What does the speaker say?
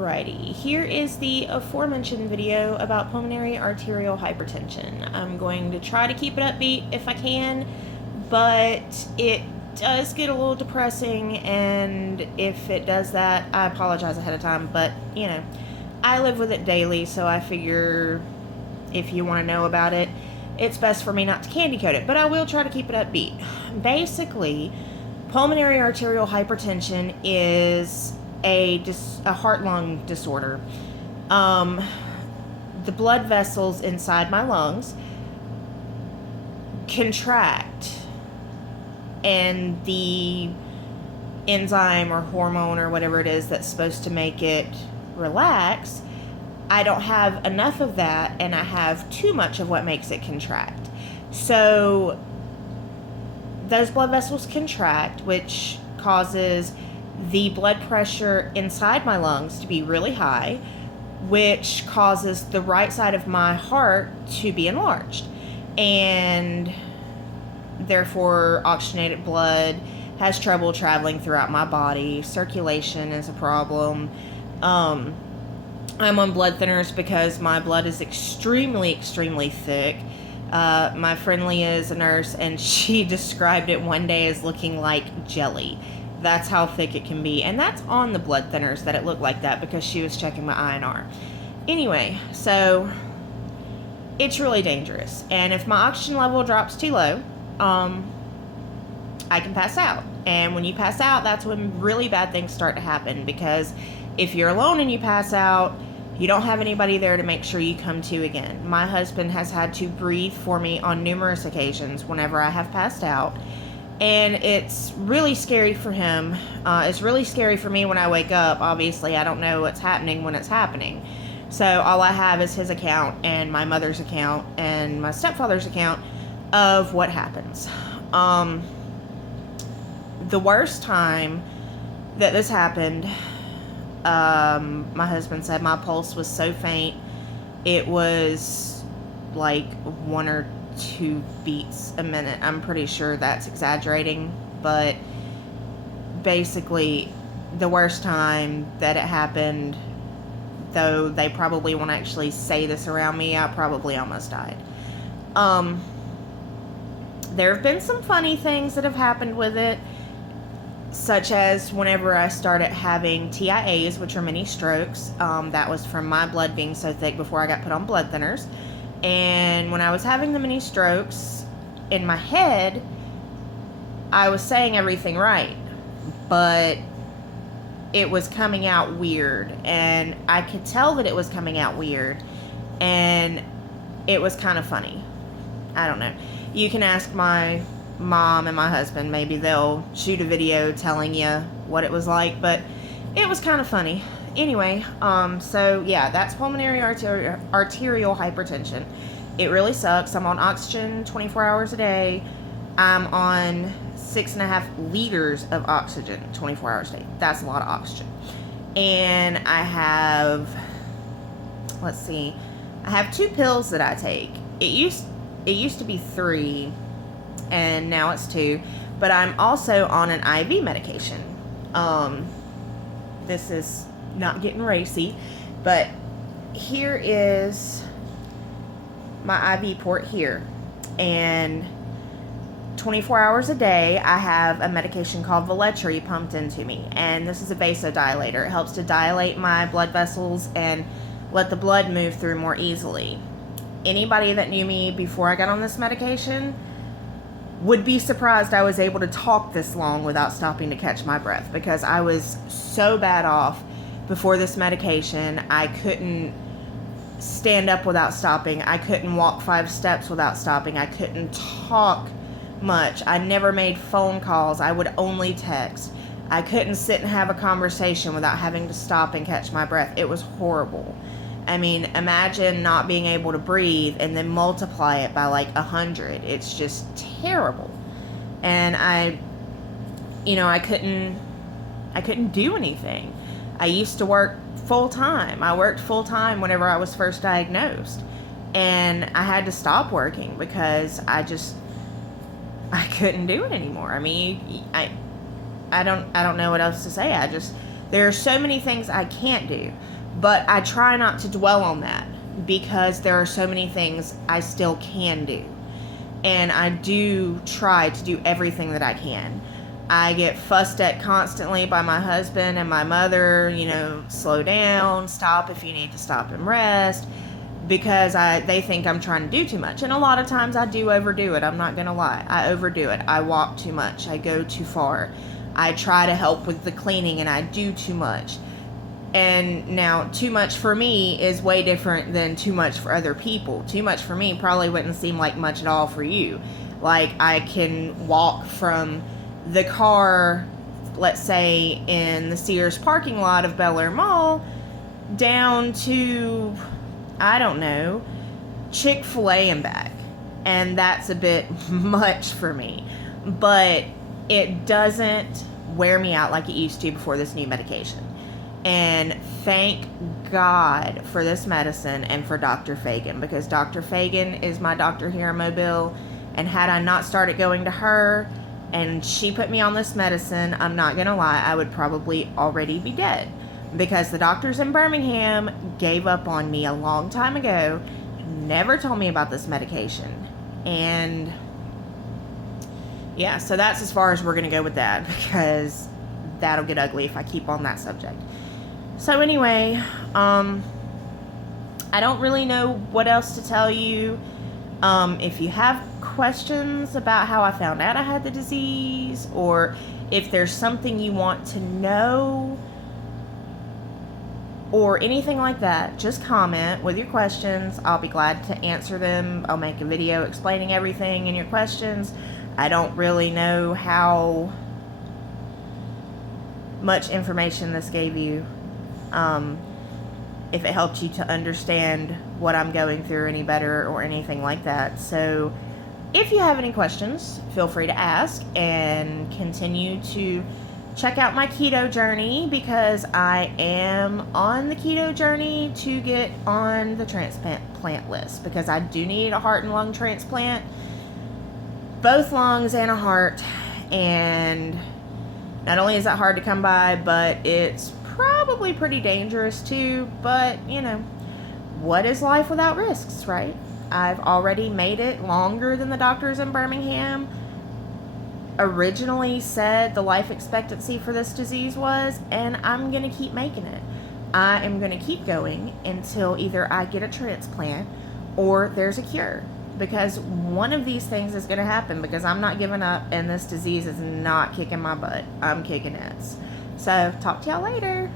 Alrighty, here is the aforementioned video about pulmonary arterial hypertension. I'm going to try to keep it upbeat if I can, but it does get a little depressing, and if it does that, I apologize ahead of time, but, you know, I live with it daily, so I figure if you want to know about it, it's best for me not to candy coat it, but I will try to keep it upbeat. Basically, pulmonary arterial hypertension is a heart-lung disorder. The blood vessels inside my lungs contract, and the enzyme or hormone or whatever it is that's supposed to make it relax, I don't have enough of that, and I have too much of what makes it contract. So those blood vessels contract, which causes the blood pressure inside my lungs to be really high, which causes the right side of my heart to be enlarged. And therefore, oxygenated blood has trouble traveling throughout my body. Circulation is a problem. I'm on blood thinners because my blood is extremely, extremely thick. My friend Leah is a nurse, and she described it one day as looking like jelly. That's how thick it can be. And that's on the blood thinners that it looked like that, because she was checking my INR. Anyway, so it's really dangerous. And if my oxygen level drops too low, I can pass out. And when you pass out, that's when really bad things start to happen, because if you're alone and you pass out, you don't have anybody there to make sure you come to again. My husband has had to breathe for me on numerous occasions whenever I have passed out. And it's really scary for him. It's really scary for me when I wake up. Obviously, I don't know what's happening when it's happening. So all I have is his account and my mother's account and my stepfather's account of what happens. The worst time that this happened, my husband said my pulse was so faint, it was like 1 or 2 beats a minute. I'm pretty sure that's exaggerating, but basically the worst time that it happened, though they probably won't actually say this around me, I probably almost died. There have been some funny things that have happened with it, such as whenever I started having TIAs, which are mini strokes. That was from my blood being so thick before I got put on blood thinners. And when I was having the mini strokes, in my head, I was saying everything right, but it was coming out weird, and I could tell that it was coming out weird, and it was kind of funny. I don't know. You can ask my mom and my husband. Maybe they'll shoot a video telling you what it was like, but it was kind of funny. Anyway, so yeah, that's pulmonary arterial hypertension. It really sucks. I'm on oxygen 24 hours a day. I'm on 6.5 liters of oxygen 24 hours a day. That's a lot of oxygen. And I have, let's see, I have 2 pills that I take. It used to be 3, and now it's 2, but I'm also on an IV medication. This is not getting racy, but here is my IV port here, and 24 hours a day I have a medication called Velletri pumped into me, and this is a vasodilator. It helps to dilate my blood vessels and let the blood move through more easily. Anybody that knew me before I got on this medication would be surprised I was able to talk this long without stopping to catch my breath, because I was so bad off before this medication. I couldn't stand up without stopping. I couldn't walk 5 steps without stopping. I couldn't talk much. I never made phone calls. I would only text. I couldn't sit and have a conversation without having to stop and catch my breath. It was horrible. I mean, imagine not being able to breathe and then multiply it by like 100. It's just terrible. And I couldn't do anything. I used to work full time. I worked full time whenever I was first diagnosed, and I had to stop working because I couldn't do it anymore. I mean, I don't know what else to say. There are so many things I can't do, but I try not to dwell on that because there are so many things I still can do. And I do try to do everything that I can. I get fussed at constantly by my husband and my mother, slow down, stop if you need to stop and rest, because they think I'm trying to do too much. And a lot of times I do overdo it. I'm not going to lie. I overdo it. I walk too much. I go too far. I try to help with the cleaning and I do too much. And now, too much for me is way different than too much for other people. Too much for me probably wouldn't seem like much at all for you. Like, I can walk from the car, let's say, in the Sears parking lot of Bel Air Mall, down to, I don't know, Chick-fil-A and back. And that's a bit much for me. But it doesn't wear me out like it used to before this new medication. And thank God for this medicine and for Dr. Fagan, because Dr. Fagan is my doctor here in Mobile. And had I not started going to her and she put me on this medicine, I'm not going to lie, I would probably already be dead. Because the doctors in Birmingham gave up on me a long time ago, never told me about this medication. And yeah, so that's as far as we're going to go with that, because that'll get ugly if I keep on that subject. So anyway, I don't really know what else to tell you. If you have questions about how I found out I had the disease, or if there's something you want to know, or anything like that, just comment with your questions. I'll be glad to answer them. I'll make a video explaining everything in your questions. I don't really know how much information this gave you. If it helped you to understand what I'm going through any better or anything like that. So if you have any questions, feel free to ask, and continue to check out my keto journey, because I am on the keto journey to get on the transplant list, because I do need a heart and lung transplant, both lungs and a heart. And not only is that hard to come by, but it's probably pretty dangerous too. But what is life without risks, right? I've already made it longer than the doctors in Birmingham originally said the life expectancy for this disease was, and I'm going to keep making it. I am going to keep going until either I get a transplant or there's a cure, because one of these things is going to happen, because I'm not giving up, and this disease is not kicking my butt. I'm kicking its. So talk to y'all later.